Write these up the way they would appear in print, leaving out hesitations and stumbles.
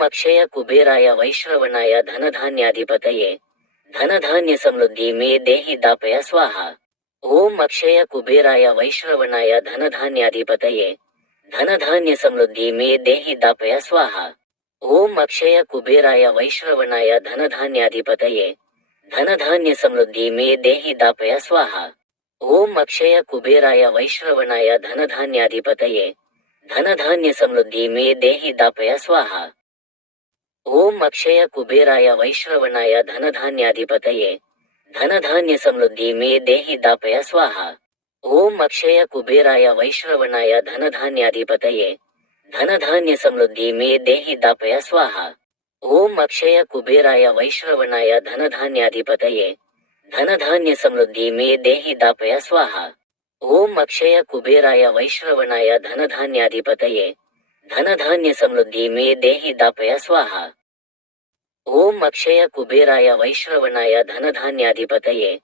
ओम अक्षय कुबेराय वैश्रवणाय धनधान्याधिपतये धनधान्य समृद्धि मे देहि दापय स्वाहा। ओम अक्षय कुबेराय वैश्रवणाय धनधान्याधिपतये धनधान्य समृद्धि मे देहि दापय स्वाहा। ओम अक्षय कुबेराय वैश्रवणाय धनधान्याधिपतये धनधान्य समृद्धि मे देहि दापय स्वाहा। ओम अक्षय कुबेराय वैश्रवणाय धनधान्याधिपतये धनधान्य समृद्धि मे देहि दापय स्वाहा। ओम अक्षय कुबेराय वैश्रवणाय धनधान्याधिपतये धनधान्य समृद्धि मे देहि दापय स्वाहा। ओम अक्षय कुबेराय वैश्रवणाय धनधान्याधिपतये धनधान्य समृद्धि मे देहि दापय स्वाहा। ओम अक्षय कुबेराय वैश्रवणाय धनधान्याधिपतये धनधान्य समृद्धि मे देहि दापय स्वाहा। ओम अक्षय कुबेराय वैश्रवणाय धनधान्याधिपतये धनधान्य समृद्धि मे देहि दापय स्वाहा। ओम अक्षय कुबेराय वैश्रवणाय धनधान्याधिपतये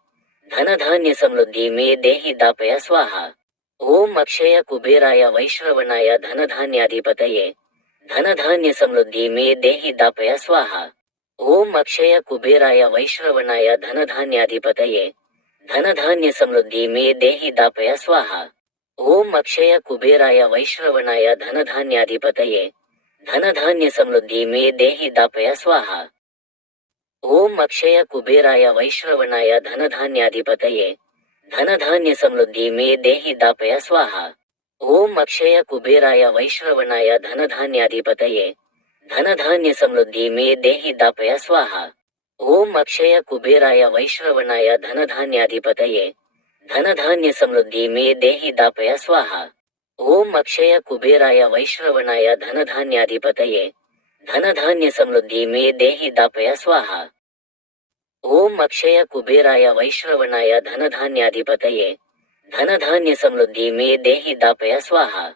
धनधान्य समृद्धि मे देहि दापय स्वाहा। ओम अक्षय कुबेराय वैश्रवणाय धनधान्याधिपतये धनधान्य समृद्धि मे देहि दापय स्वाहा। ओम अक्षय कुबेराय वैश्रवणाय धनधान्याधिपतये धनधान्य समृद्धि मे देहि दापय स्वाहा। ओम अक्षय कुबेराय वैश्रवणाय धनधान्याधिपतये धनधान्य समृद्धि मे देहि दापय स्वाहा। ओम अक्षय कुबेराय वैश्रवणाय धनधान्याधिपतये धनधान्य समृद्धि मे देहि दापय स्वाहा। ओम अक्षय कुबेराय वैश्रवणाय धनधान्याधिपतये धनधान्य समृद्धि मे देहि दापय स्वाहा। ओम अक्षय कुबेराय वैश्रवणाय धनधान्याधिपतये धनधान्य समृद्धि मे देहि दापय स्वाहा। ओम अक्षय कुबेराय वैश्रवणाय धनधान्याधिपतये धनधान्य समृद्धि मे देहि दापय स्वाहा। ओम अक्षय कुबेराय वैश्रवणाय धनधान्याधिपतये धनधान्य समृद्धि मे देहि दापय स्वाहा।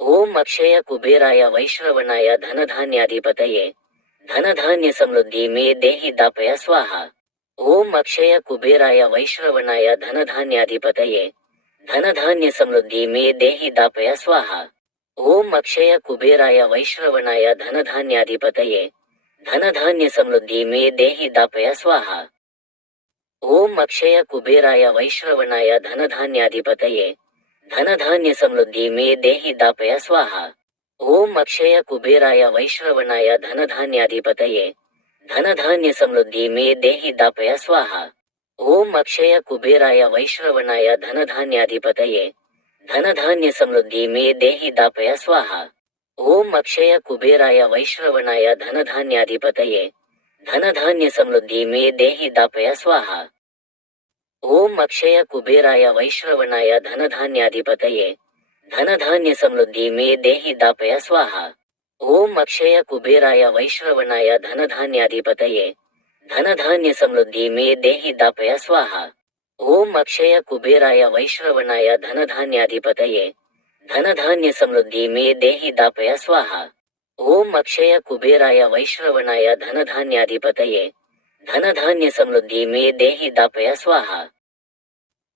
ओम अक्षय कुबेराय वैश्रवणाय धनधान्याधिपतये धनधान्य समृद्धि मे देहि दापय स्वाहा। ओम अक्षय कुबेराय वैश्रवणाय धनधान्याधिपतये धनधान्य समृद्धि मे देहि दापय स्वाहा। ओम अक्षय कुबेराय वैश्रवणाय धनधान्याधिपतये धनधान्य समृद्धि मे देहि दापय स्वाहा। ओम अक्षय कुबेराय वैश्रवणाय धनधान्याधिपतये धनधान्य समृद्धि मे देहि दापय स्वाहा। ओम अक्षय कुबेराय वैश्रवणाय धनधान्याधिपतये धनधान्य समृद्धि मे देहि दापय स्वाहा। ओम अक्षय कुबेराय वैश्रवणाय धनधान्याधिपतये धनधान्य समृद्धि मे देहि दापय स्वाहा। ओम अक्षय कुबेराय वैश्रवणाय धनधान्याधिपतये धनधान्य समृद्धि मे देहि दापय स्वाहा। ओम अक्षय कुबेराय वैश्रवणाय धनधान्याधिपतये धनधान्य समृद्धि मे देहि दापय स्वाहा। ओम अक्षय कुबेराय वैश्रवणाय धनधान्याधिपतये धनधान्य समृद्धि मे देहि दापय स्वाहा। ओम अक्षय कुबेराय वैश्रवणाय धनधान्याधिपतये धनधान्य समृद्धि मे देहि दापय स्वाहा। ओम अक्षय कुबेराय वैश्रवणाय धनधान्याधिपतये धनधान्य समृद्धि मे देहि दापय स्वाहा।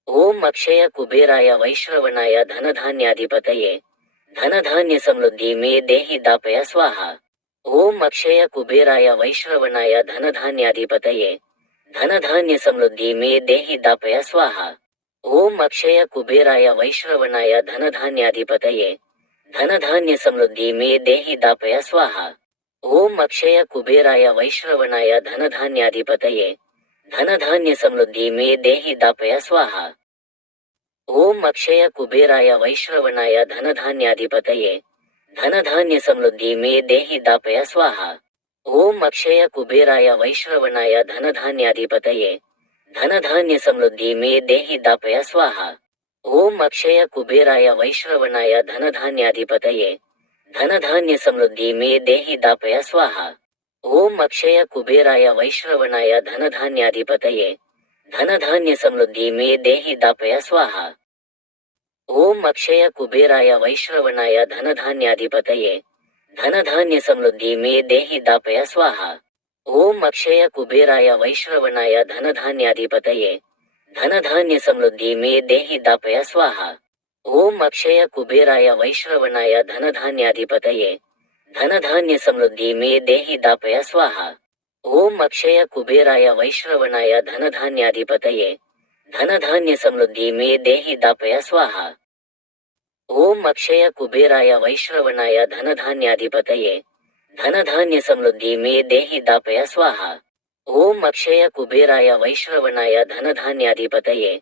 ओम अक्षय कुबेराय वैश्रवणाय धनधान्याधिपतये धनधान्य समृद्धि मे देहि दापय स्वाहा। ओम अक्षय कुबेराय वैश्रवणाय धनधान्याधिपतये धनधान्य समृद्धि मे देहि दापय स्वाहा। ओम अक्षय कुबेराय वैश्रवणाय धनधान्याधिपतये धनधान्य समृद्धि मे देहि दापय स्वाहा। ओम अक्षय कुबेराय वैश्रवणाय धनधान्याधिपतये धनधान्य समृद्धि मे देहि दापय स्वाहा। ओम अक्षय कुबेराय वैश्रवणाय धनधान्याधिपतये धनधान्य समृद्धि मे देहि दापय स्वाहा। ओम अक्षय कुबेराय वैश्रवणाय धनधान्याधिपतये धनधान्य समृद्धि मे देहि दापय स्वाहा। ओम अक्षय कुबेराय वैश्रवणाय धनधान्याधिपतये धनधान्य समृद्धि मे देहि दापय स्वाहा। ओम अक्षय कुबेराय वैश्रवणाय धनधान्याधिपतये धनधान्य समृद्धि मे देहि दापय स्वाहा। ओम अक्षय कुबेराय वैश्रवणाय धनधान्याधिपतये धनधान्य समृद्धि मे देहि दापय स्वाहा। ओम अक्षय कुबेराय वैश्रवणाय धनधान्याधिपतये धनधान्य समृद्धि मे देहि दापय स्वाहा। ओम अक्षय कुबेराय वैश्रवणाय धनधान्याधिपतये धनधान्य समृद्धि मे देहि दापय स्वाहा। ओम अक्षय कुबेराय वैश्रवणाय धनधान्याधिपतये धनधान्य समृद्धि मे देहि दापय स्वाहा। ओम अक्षय कुबेराय वैश्रवणाय धनधान्याधिपतये धनधान्य समृद्धि मे देहि दापय स्वाहा। ओम अक्षय कुबेराय वैश्रवणाय धनधान्याधिपतये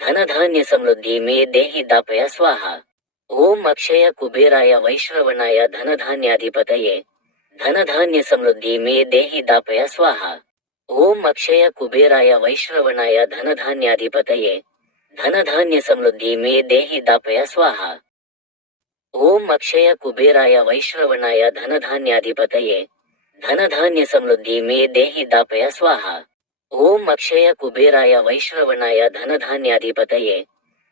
धनधान्य समृद्धि मे देहि दापय स्वाहा। ओम अक्षय कुबेराय वैश्रवणाय धनधान्याधिपतये धनधान्य समृद्धि मे देहि दापय स्वाहा। ओम अक्षय कुबेराय वैश्रवणाय धनधान्याधिपतये धनधान्य समृद्धि मे देहि दापय स्वाहा। ओम अक्षय कुबेराय वैश्रवणाय धनधान्याधिपतये धनधान्य समृद्धि मे देहि दापय स्वाहा। ओम अक्षय कुबेराय वैश्रवणाय धनधान्याधिपतये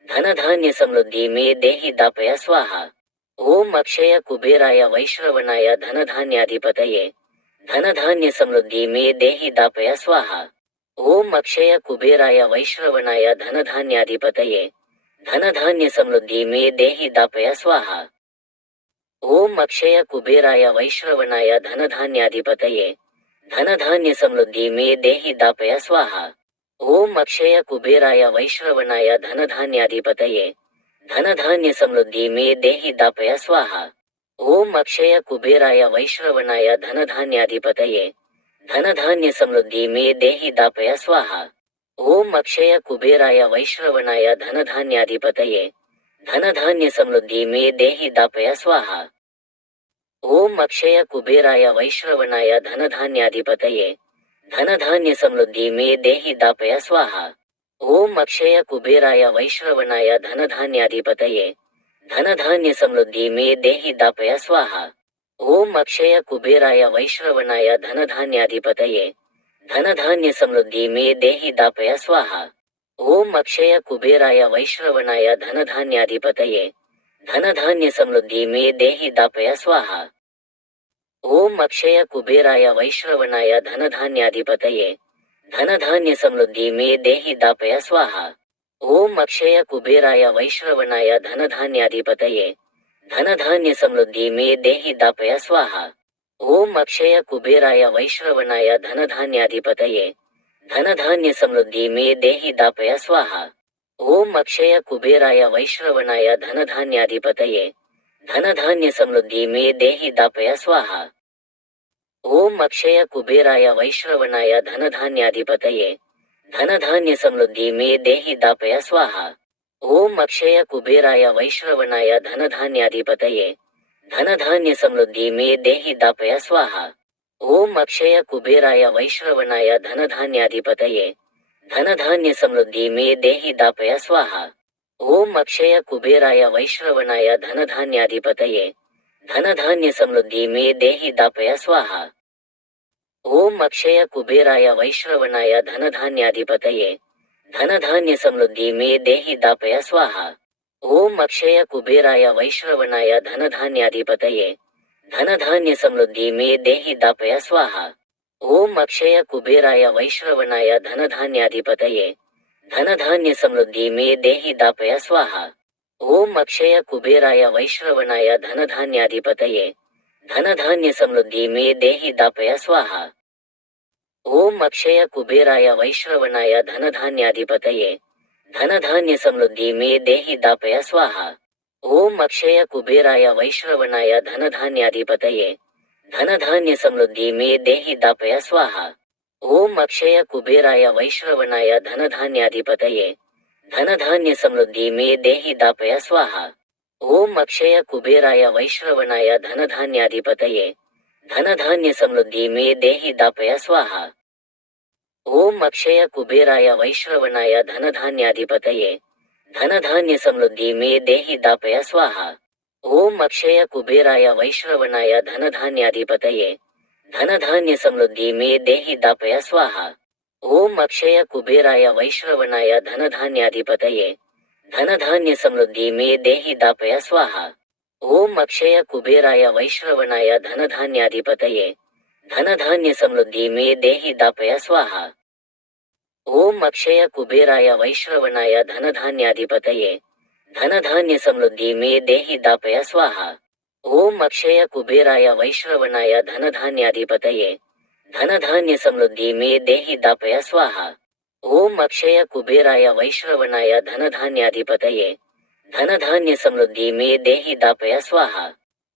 धनधान्य समृद्धि मे देहि दापय स्वाहा। ओम अक्षय कुबेराय वैश्रवणाय धनधान्याधिपतये धनधान्य समृद्धि मे देहि दापय स्वाहा। ओम अक्षय कुबेराय वैश्रवणाय धनधान्याधिपतये धनधान्य समृद्धि मे देहि दापय स्वाहा। ओम अक्षय कुबेराय वैश्रवणाय धनधान्याधिपतये धनधान्य समृद्धि मे देहि दापय स्वाहा। ओम अक्षय कुबेराय वैश्रवणाय धनधान्याधिपतये धनधान्य समृद्धि मे देहि दापय स्वाहा। ओम अक्षय कुबेराय वैश्रवणाय धनधान्याधिपतये धनधान्य समृद्धि मे देहि दापय स्वाहा। ओम अक्षय कुबेराय वैश्रवणाय धनधान्याधिपतये धनधान्य समृद्धि मे देहि दापय स्वाहा। ओम अक्षय कुबेराय वैश्रवणाय धनधान्याधिपतये धनधान्य समृद्धि मे देहि दापय स्वाहा। ओम अक्षय कुबेराय वैश्रवणाय धनधान्याधिपतये धनधान्य समृद्धि मे देहि दापय स्वाहा। ओम अक्षय कुबेराय वैश्रवणाय धनधान्याधिपतये धनधान्य समृद्धि मे देहि दापय स्वाहा। ओम अक्षय कुबेराय वैश्रवणाय धनधान्याधिपतये धनधान्य समृद्धि मे देहि दापय स्वाहा। ओम अक्षय कुबेराय वैश्रवणाय धनधान्याधिपतये धनधान्य समृद्धि मे देहि दापय स्वाहा। ओम अक्षय कुबेराय वैश्रवणाय धनधान्याधिपतये धनधान्य समृद्धि मे देहि दापय स्वाहा। ओम अक्षय कुबेराय वैश्रवणाय धनधान्याधिपतये धनधान्य समृद्धि मे देहि दापय स्वाहा। ओम अक्षय कुबेराय वैश्रवणाय धनधान्याधिपतये धनधान्य समृद्धि मे देहि दापय स्वाहा। ओम अक्षय कुबेराय वैश्रवणाय धनधान्याधिपतये धनधान्य समृद्धि मे देहि दापय स्वाहा। ओम अक्षय कुबेराय वैश्रवणाय धनधान्याधिपतये धनधान्य समृद्धि मे देहि दापय स्वाहा। ओम अक्षय कुबेराय वैश्रवणाय धनधान्याधिपतये धनधान्य समृद्धि मे देहि दापय स्वाहा। ओम अक्षय कुबेराय वैश्रवणाय धनधान्याधिपतये धनधान्य समृद्धि मे देहि दापय स्वाहा। ओम अक्षय कुबेराय वैश्रवणाय धनधान्याधिपतये धनधान्य समृद्धि मे देहि दापय स्वाहा। ओम अक्षय कुबेराय वैश्रवणाय धनधान्याधिपतये धनधान्य समृद्धि मे देहि दापय स्वाहा। ओम अक्षय कुबेराय वैश्रवणाय धनधान्याधिपतये धनधान्य समृद्धि मे देहि दापय स्वाहा। ओम अक्षय कुबेराय वैश्रवणाय धनधान्याधिपतये धनधान्य समृद्धि मे देहि दापय स्वाहा। ओम अक्षय कुबेराय वैश्रवणाय धनधान्याधिपतये धनधान्य समृद्धि मे देहि दापय स्वाहा। ओम अक्षय कुबेराय वैश्रवणाय धनधान्याधिपतये धनधान्य समृद्धि मे देहि दापय स्वाहा। ओम अक्षय कुबेराय वैश्रवणाय धनधान्याधिपतये धनधान्य समृद्धि मे देहि दापय स्वाहा। ओम अक्षय कुबेराय वैश्रवणाय धनधान्याधिपतये धनधान्य समृद्धि मे देहि दापय स्वाहा। ओम अक्षय कुबेराय वैश्रवणाय धनधान्याधिपतये धनधान्य समृद्धि मे देहि दापय स्वाहा। ओम अक्षय कुबेराय वैश्रवणाय धनधान्याधिपतये धनधान्य समृद्धि मे देहि दापय स्वाहा। ओम अक्षय कुबेराय वैश्रवणाय धनधान्याधिपतये धनधान्य समृद्धि मे देहि दापय स्वाहा। ओम अक्षय कुबेराय वैश्रवणाय धनधान्याधिपतये धनधान्य समृद्धि मे देहि दापय स्वाहा। ओम अक्षय कुबेराय वैश्रवणाय धनधान्याधिपतये धनधान्य समृद्धि मे देहि दापय स्वाहा। ओम अक्षय कुबेराय वैश्रवणाय धनधान्याधिपतये धनधान्य समृद्धि मे देहि दापय स्वाहा। ओम अक्षय कुबेराय वैश्रवणाय धनधान्याधिपतये धनधान्य समृद्धि मे देहि दापय स्वाहा।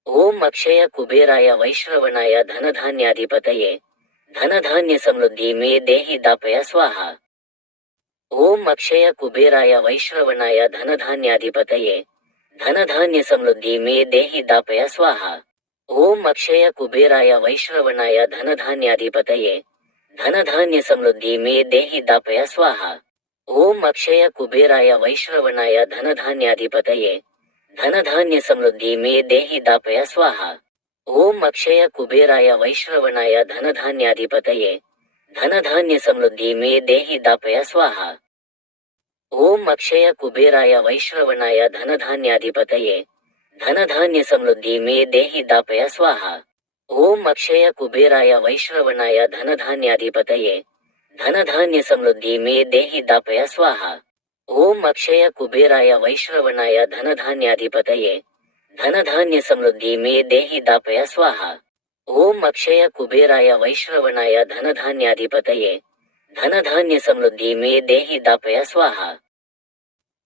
ओम अक्षय कुबेराय वैश्रवणाय धनधान्याधिपतये धनधान्य समृद्धि मे देहि दापय स्वाहा। ओम अक्षय कुबेराय वैश्रवणाय धनधान्याधिपतये धनधान्य समृद्धि मे देहि दापय स्वाहा। ओम अक्षय कुबेराय वैश्रवणाय धनधान्याधिपतये धनधान्य समृद्धि मे देहि दापय स्वाहा। ओम अक्षय कुबेराय वैश्रवणाय धनधान्याधिपतये धनधान्य समृद्धि मे देहि दापय स्वाहा। ओम अक्षय कुबेराय वैश्रवणाय धनधान्याधिपतये धनधान्य समृद्धि मे देहि दापय स्वाहा। ओम अक्षय कुबेराय वैश्रवणाय धनधान्याधिपतये धनधान्य समृद्धि मे देहि दापय स्वाहा। ओम अक्षय कुबेराय वैश्रवणाय धनधान्याधिपतये धनधान्य समृद्धि मे देहि दापय स्वाहा। ओम अक्षय कुबेराय वैश्रवणाय धनधान्याधिपतये धनधान्य समृद्धि मे देहि दापय स्वाहा। ओम अक्षय कुबेराय वैश्रवणाय धनधान्याधिपतये धनधान्य समृद्धि मे देहि दापय स्वाहा।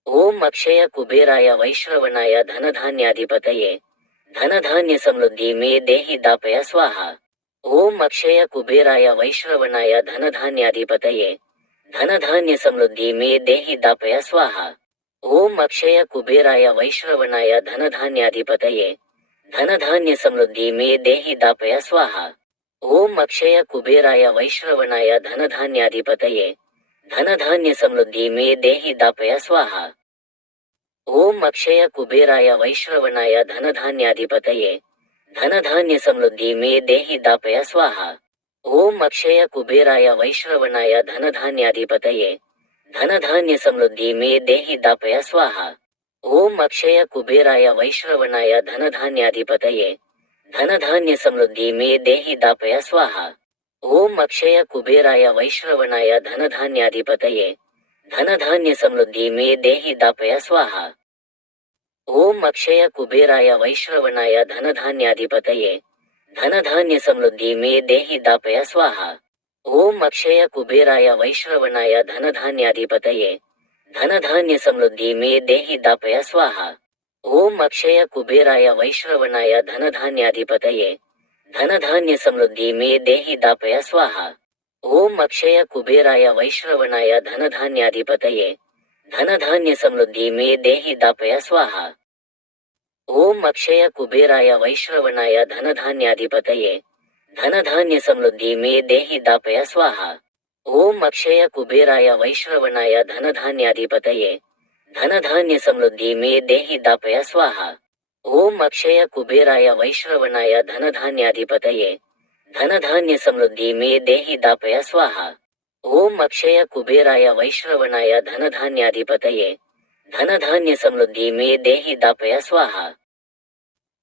ओम अक्षय कुबेराय वैश्रवणाय धनधान्याधिपतये धनधान्य समृद्धि मे देहि दापय स्वाहा। ओम अक्षय कुबेराय वैश्रवणाय धनधान्याधिपतये धनधान्य समृद्धि मे देहि दापय स्वाहा। ओम अक्षय कुबेराय वैश्रवणाय धनधान्याधिपतये धनधान्य समृद्धि मे देहि दापय स्वाहा। ओम अक्षय कुबेराय वैश्रवणाय धनधान्याधिपतये धनधान्य समृद्धि मे देहि दापय स्वाहा। ओम अक्षय कुबेराय वैश्रवणाय धनधान्याधिपतये धनधान्य समृद्धि मे देहि दापय स्वाहा। ओम अक्षय कुबेराय वैश्रवणाय धनधान्याधिपतये धनधान्य समृद्धि मे देहि दापय स्वाहा। ओम अक्षय कुबेराय वैश्रवणाय धनधान्याधिपतये धनधान्य समृद्धि मे देहि दापय स्वाहा। ओम अक्षय कुबेराय वैश्रवणाय धनधान्याधिपतये धनधान्य समृद्धि मे देहि दापय स्वाहा। ओम अक्षय कुबेराय वैश्रवणाय धनधान्याधिपतये धनधान्य समृद्धि मे देहि दापय स्वाहा। ओम अक्षय कुबेराय वैश्रवणाय धनधान्याधिपतये धनधान्य समृद्धि मे देहि दापय स्वाहा। ओम अक्षय कुबेराय वैश्रवणाय धनधान्याधिपतये धनधान्य समृद्धि मे देहि दापय स्वाहा। ओम अक्षय कुबेराय वैश्रवणाय धनधान्याधिपतये धनधान्य समृद्धि मे देहि दापय स्वाहा। ओम अक्षय कुबेराय वैश्रवणाय धनधान्याधिपतये धनधान्य समृद्धि मे देहि दापय स्वाहा। ओम अक्षय कुबेराय वैश्रवणाय धनधान्याधिपतये धनधान्य समृद्धि मे देहि दापय स्वाहा। ओम अक्षय कुबेराय वैश्रवणाय धनधान्याधिपतये धनधान्य समृद्धि मे देहि दापय स्वाहा। ओम अक्षय कुबेराय वैश्रवणाय धनधान्याधिपतये धनधान्य समृद्धि मे देहि दापय स्वाहा।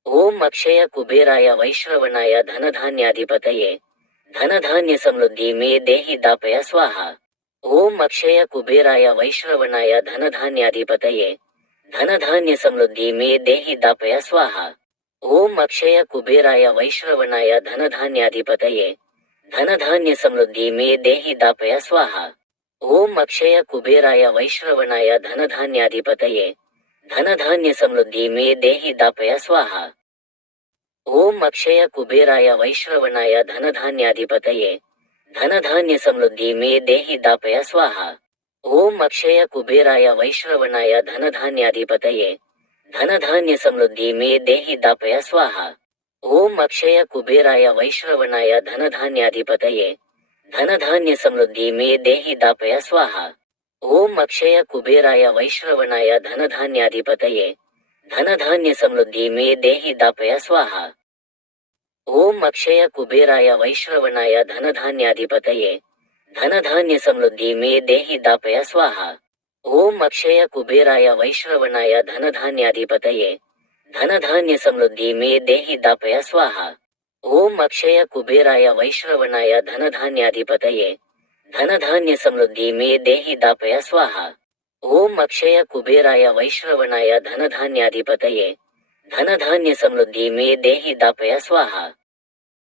ओम अक्षय कुबेराय वैश्रवणाय धनधान्याधिपतये धनधान्य समृद्धि मे देहि दापय स्वाहा। ओम अक्षय कुबेराय वैश्रवणाय धनधान्याधिपतये धनधान्य समृद्धि मे देहि दापय स्वाहा। ओम अक्षय कुबेराय वैश्रवणाय धनधान्याधिपतये धनधान्य समृद्धि मे देहि दापय स्वाहा। ओम अक्षय कुबेराय वैश्रवणाय धनधान्याधिपतये धनधान्य समृद्धि मे देहि दापय स्वाहा। ओम अक्षय कुबेराय वैश्रवणाय धनधान्याधिपतये धनधान्य समृद्धि मे देहि दापय स्वाहा। ओम अक्षय कुबेराय वैश्रवणाय धनधान्याधिपतये धनधान्य समृद्धि मे देहि दापय स्वाहा। ओम अक्षय कुबेराय वैश्रवणाय धनधान्याधिपतये धनधान्य समृद्धि मे देहि दापय स्वाहा। ओम अक्षय कुबेराय वैश्रवणाय धनधान्याधिपतये धनधान्य समृद्धि मे देहि दापय स्वाहा। ओम अक्षय कुबेराय वैश्रवणाय धनधान्याधिपतये धनधान्य समृद्धि मे देहि दापय स्वाहा। ओम अक्षय कुबेराय वैश्रवणाय धनधान्याधिपतये धनधान्य समृद्धि मे देहि दापय स्वाहा। ओम अक्षय कुबेराय वैश्रवणाय धनधान्याधिपतये धनधान्य समृद्धि मे देहि दापय स्वाहा। ओम अक्षय कुबेराय वैश्रवणाय धनधान्याधिपतये धन धान्य समृद्धि में देहि दापय स्वाहा।